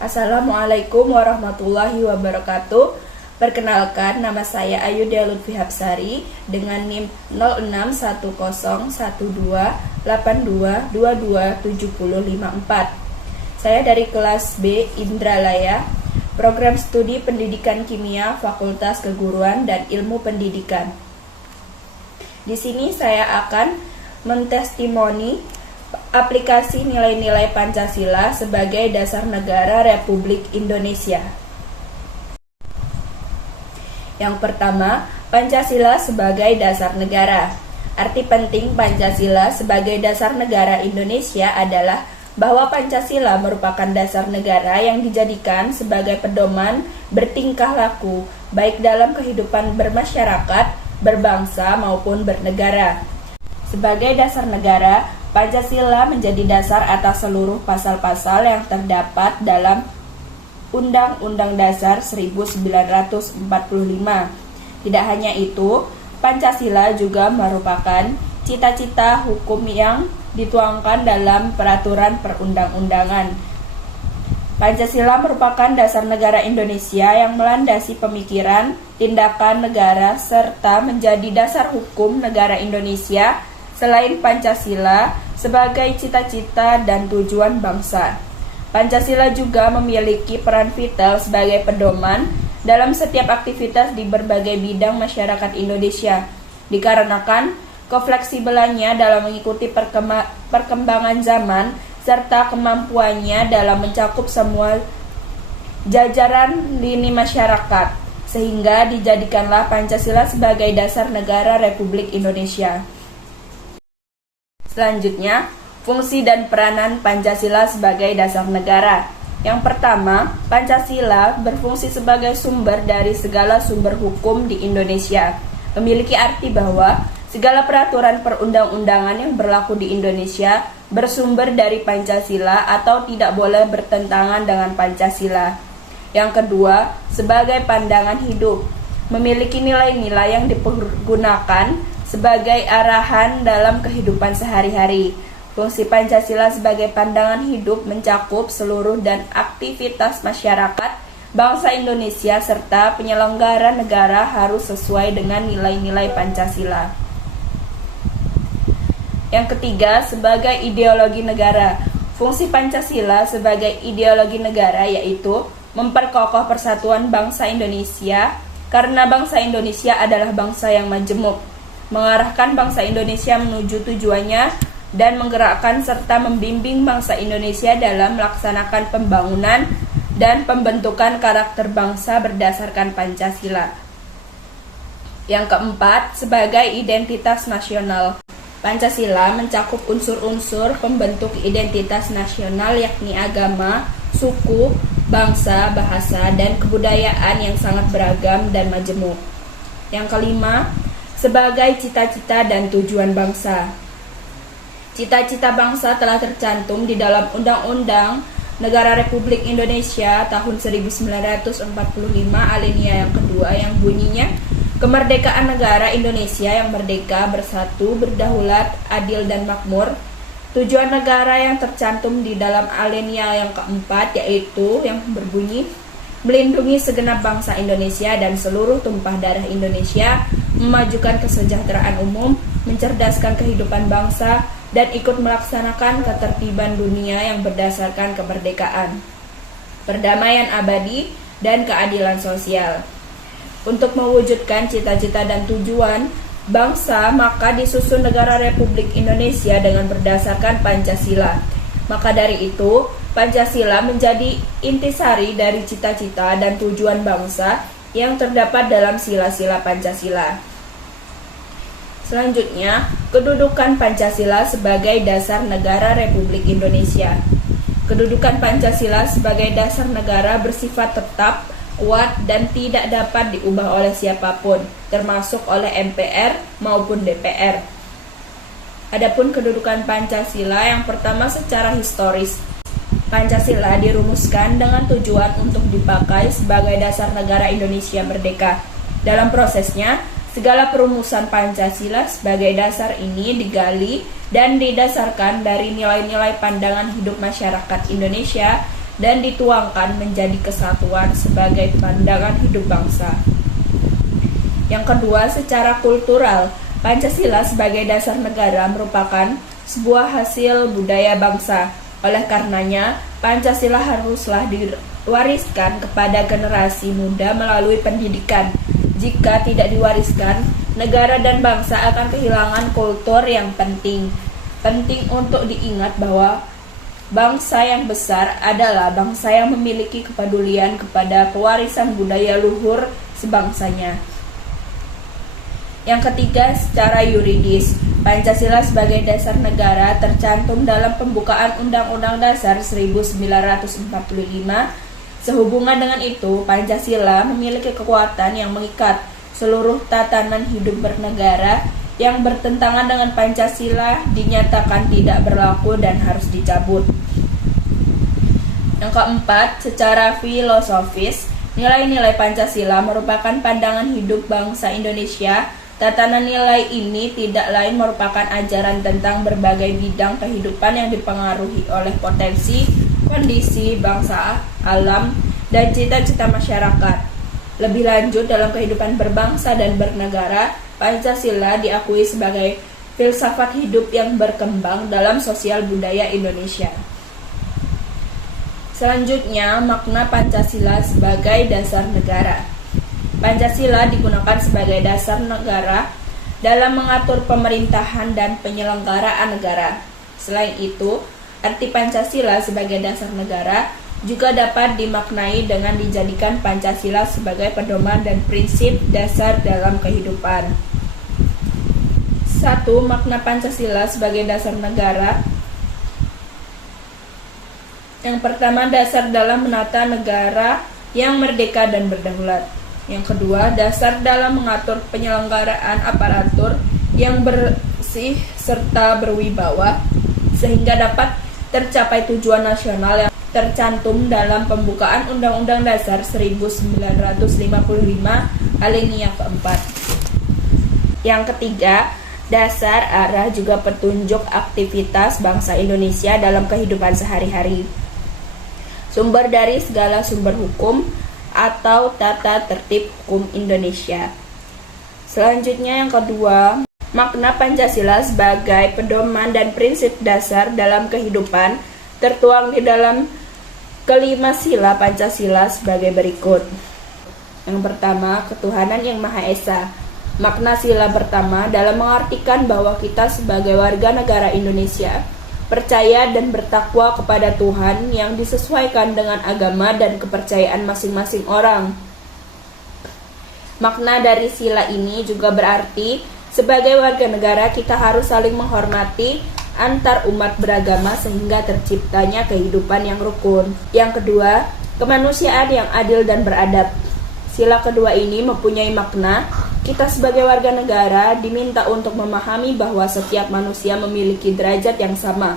Assalamualaikum warahmatullahi wabarakatuh. Perkenalkan, nama saya Ayu Dea Lutfi Hapsari dengan NIM 06101282227054. Saya dari kelas B Indralaya, Program Studi Pendidikan Kimia, Fakultas Keguruan dan Ilmu Pendidikan. Di sini saya akan mentestimoni aplikasi nilai-nilai Pancasila sebagai dasar negara Republik Indonesia. Yang pertama, Pancasila sebagai dasar negara. Arti penting Pancasila sebagai dasar negara Indonesia adalah bahwa Pancasila merupakan dasar negara yang dijadikan sebagai pedoman bertingkah laku, baik dalam kehidupan bermasyarakat, berbangsa maupun bernegara. Sebagai dasar negara, Pancasila menjadi dasar atas seluruh pasal-pasal yang terdapat dalam Undang-Undang Dasar 1945. Tidak hanya itu, Pancasila juga merupakan cita-cita hukum yang dituangkan dalam peraturan perundang-undangan. Pancasila merupakan dasar negara Indonesia yang melandasi pemikiran, tindakan negara, serta menjadi dasar hukum negara Indonesia. Selain Pancasila sebagai cita-cita dan tujuan bangsa, Pancasila juga memiliki peran vital sebagai pedoman dalam setiap aktivitas di berbagai bidang masyarakat Indonesia, dikarenakan kefleksibelannya dalam mengikuti perkembangan zaman serta kemampuannya dalam mencakup semua jajaran lini masyarakat, sehingga dijadikanlah Pancasila sebagai dasar negara Republik Indonesia. Selanjutnya, fungsi dan peranan Pancasila sebagai dasar negara. Yang pertama, Pancasila berfungsi sebagai sumber dari segala sumber hukum di Indonesia. Memiliki arti bahwa segala peraturan perundang-undangan yang berlaku di Indonesia bersumber dari Pancasila atau tidak boleh bertentangan dengan Pancasila. Yang kedua, sebagai pandangan hidup. Memiliki nilai-nilai yang dipergunakan sebagai arahan dalam kehidupan sehari-hari. Fungsi Pancasila sebagai pandangan hidup mencakup seluruh dan aktivitas masyarakat bangsa Indonesia serta penyelenggara negara harus sesuai dengan nilai-nilai Pancasila. Yang ketiga, sebagai ideologi negara. Fungsi Pancasila sebagai ideologi negara yaitu memperkokoh persatuan bangsa Indonesia karena bangsa Indonesia adalah bangsa yang majemuk, mengarahkan bangsa Indonesia menuju tujuannya, dan menggerakkan serta membimbing bangsa Indonesia dalam melaksanakan pembangunan dan pembentukan karakter bangsa berdasarkan Pancasila. Yang keempat, sebagai identitas nasional. Pancasila mencakup unsur-unsur pembentuk identitas nasional yakni agama, suku, bangsa, bahasa, dan kebudayaan yang sangat beragam dan majemuk. Yang kelima, sebagai cita-cita dan tujuan bangsa. Cita-cita bangsa telah tercantum di dalam Undang-Undang Negara Republik Indonesia tahun 1945 alinea yang kedua yang bunyinya, kemerdekaan negara Indonesia yang merdeka, bersatu, berdaulat, adil dan makmur. Tujuan negara yang tercantum di dalam alinea yang keempat yaitu yang berbunyi, melindungi segenap bangsa Indonesia dan seluruh tumpah darah Indonesia, memajukan kesejahteraan umum, mencerdaskan kehidupan bangsa, dan ikut melaksanakan ketertiban dunia yang berdasarkan kemerdekaan, perdamaian abadi, dan keadilan sosial. Untuk mewujudkan cita-cita dan tujuan bangsa, maka disusun negara Republik Indonesia dengan berdasarkan Pancasila. Maka dari itu, Pancasila menjadi intisari dari cita-cita dan tujuan bangsa yang terdapat dalam sila-sila Pancasila. Selanjutnya, kedudukan Pancasila sebagai dasar negara Republik Indonesia. Kedudukan Pancasila sebagai dasar negara bersifat tetap, kuat, dan tidak dapat diubah oleh siapapun, termasuk oleh MPR maupun DPR. Adapun kedudukan Pancasila yang pertama secara historis. Pancasila dirumuskan dengan tujuan untuk dipakai sebagai dasar negara Indonesia merdeka. Dalam prosesnya, segala perumusan Pancasila sebagai dasar ini digali dan didasarkan dari nilai-nilai pandangan hidup masyarakat Indonesia dan dituangkan menjadi kesatuan sebagai pandangan hidup bangsa. Yang kedua, secara kultural, Pancasila sebagai dasar negara merupakan sebuah hasil budaya bangsa. Oleh karenanya, Pancasila haruslah diwariskan kepada generasi muda melalui pendidikan. Jika tidak diwariskan, negara dan bangsa akan kehilangan kultur yang penting. Penting untuk diingat bahwa bangsa yang besar adalah bangsa yang memiliki kepedulian kepada pewarisan budaya luhur sebangsanya. Yang ketiga, secara yuridis, Pancasila sebagai dasar negara tercantum dalam pembukaan Undang-Undang Dasar 1945. Sehubungan dengan itu, Pancasila memiliki kekuatan yang mengikat seluruh tatanan hidup bernegara. Yang bertentangan dengan Pancasila dinyatakan tidak berlaku dan harus dicabut. Yang keempat, secara filosofis, nilai-nilai Pancasila merupakan pandangan hidup bangsa Indonesia. Tatanan nilai ini tidak lain merupakan ajaran tentang berbagai bidang kehidupan yang dipengaruhi oleh potensi, kondisi, bangsa, alam, dan cita-cita masyarakat. Lebih lanjut, dalam kehidupan berbangsa dan bernegara, Pancasila diakui sebagai filsafat hidup yang berkembang dalam sosial budaya Indonesia. Selanjutnya, makna Pancasila sebagai dasar negara. Pancasila digunakan sebagai dasar negara dalam mengatur pemerintahan dan penyelenggaraan negara. Selain itu, arti Pancasila sebagai dasar negara juga dapat dimaknai dengan dijadikan Pancasila sebagai pedoman dan prinsip dasar dalam kehidupan. 1. Makna Pancasila sebagai dasar negara. Yang pertama, dasar dalam menata negara yang merdeka dan berdaulat. Yang kedua, dasar dalam mengatur penyelenggaraan aparatur yang bersih serta berwibawa sehingga dapat tercapai tujuan nasional yang tercantum dalam pembukaan Undang-Undang Dasar 1945 alinea keempat. Yang ketiga, dasar, arah, juga petunjuk aktivitas bangsa Indonesia dalam kehidupan sehari-hari. Sumber dari segala sumber hukum atau tata tertib hukum Indonesia. Selanjutnya yang kedua, makna Pancasila sebagai pedoman dan prinsip dasar dalam kehidupan tertuang di dalam kelima sila Pancasila sebagai berikut. Yang pertama, ketuhanan yang Maha Esa. Makna sila pertama dalam mengartikan bahwa kita sebagai warga negara Indonesia percaya dan bertakwa kepada Tuhan yang disesuaikan dengan agama dan kepercayaan masing-masing orang. Makna dari sila ini juga berarti sebagai warga negara kita harus saling menghormati antar umat beragama sehingga terciptanya kehidupan yang rukun. Yang kedua, kemanusiaan yang adil dan beradab. Sila kedua ini mempunyai makna kita sebagai warga negara diminta untuk memahami bahwa setiap manusia memiliki derajat yang sama.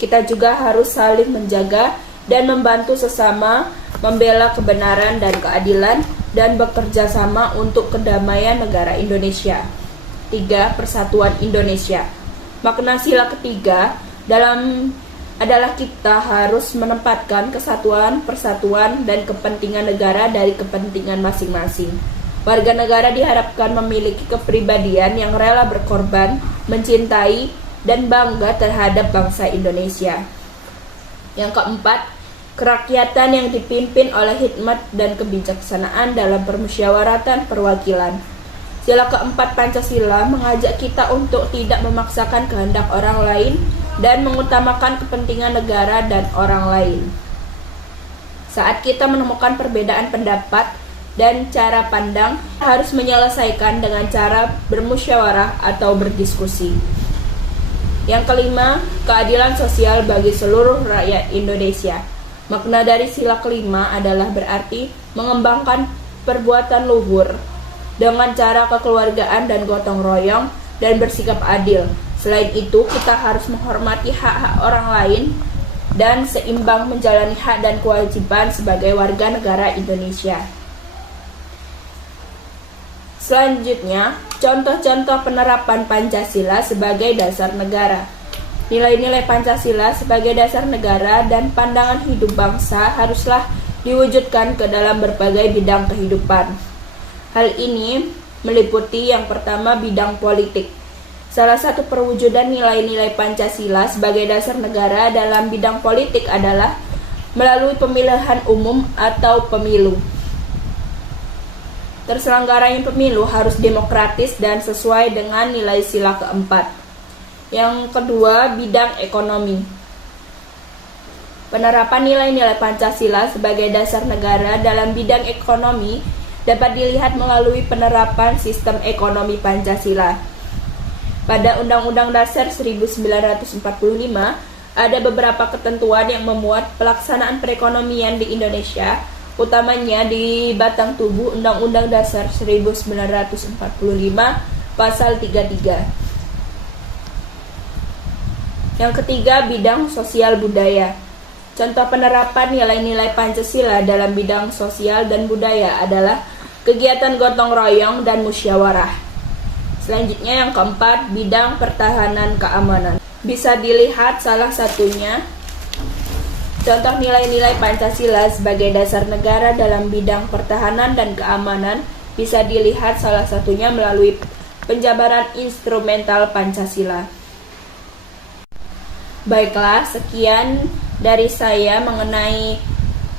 Kita juga harus saling menjaga dan membantu sesama, membela kebenaran dan keadilan, dan bekerja sama untuk kedamaian negara Indonesia. 3. Persatuan Indonesia. Makna sila ketiga adalah kita harus menempatkan kesatuan, persatuan, dan kepentingan negara dari kepentingan masing-masing. Warga negara diharapkan memiliki kepribadian yang rela berkorban, mencintai, dan bangga terhadap bangsa Indonesia. Yang keempat, kerakyatan yang dipimpin oleh hikmat dan kebijaksanaan dalam permusyawaratan perwakilan. Sila keempat Pancasila mengajak kita untuk tidak memaksakan kehendak orang lain dan mengutamakan kepentingan negara dan orang lain. Saat kita menemukan perbedaan pendapat dan cara pandang, harus menyelesaikan dengan cara bermusyawarah atau berdiskusi. Yang kelima, keadilan sosial bagi seluruh rakyat Indonesia. Makna dari sila kelima adalah berarti mengembangkan perbuatan luhur dengan cara kekeluargaan dan gotong royong dan bersikap adil. Selain itu, kita harus menghormati hak-hak orang lain dan seimbang menjalani hak dan kewajiban sebagai warga negara Indonesia. Selanjutnya, contoh-contoh penerapan Pancasila sebagai dasar negara. Nilai-nilai Pancasila sebagai dasar negara dan pandangan hidup bangsa haruslah diwujudkan ke dalam berbagai bidang kehidupan. Hal ini meliputi yang pertama bidang politik. Salah satu perwujudan nilai-nilai Pancasila sebagai dasar negara dalam bidang politik adalah melalui pemilihan umum atau pemilu. Terselenggaranya pemilu harus demokratis dan sesuai dengan nilai sila keempat. Yang kedua, bidang ekonomi. Penerapan nilai-nilai Pancasila sebagai dasar negara dalam bidang ekonomi dapat dilihat melalui penerapan sistem ekonomi Pancasila. Pada Undang-Undang Dasar 1945, ada beberapa ketentuan yang memuat pelaksanaan perekonomian di Indonesia, utamanya di batang tubuh Undang-Undang Dasar 1945 Pasal 33. Yang ketiga, bidang sosial budaya. Contoh penerapan nilai-nilai Pancasila dalam bidang sosial dan budaya adalah kegiatan gotong royong dan musyawarah. Selanjutnya yang keempat, bidang pertahanan keamanan. Bisa dilihat salah satunya contoh nilai-nilai Pancasila sebagai dasar negara dalam bidang pertahanan dan keamanan bisa dilihat salah satunya melalui penjabaran instrumental Pancasila. Baiklah, sekian dari saya mengenai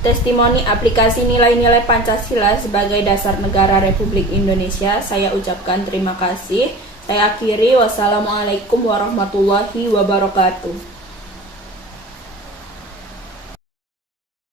testimoni aplikasi nilai-nilai Pancasila sebagai dasar negara Republik Indonesia. Saya ucapkan terima kasih. Saya akhiri, wassalamualaikum warahmatullahi wabarakatuh.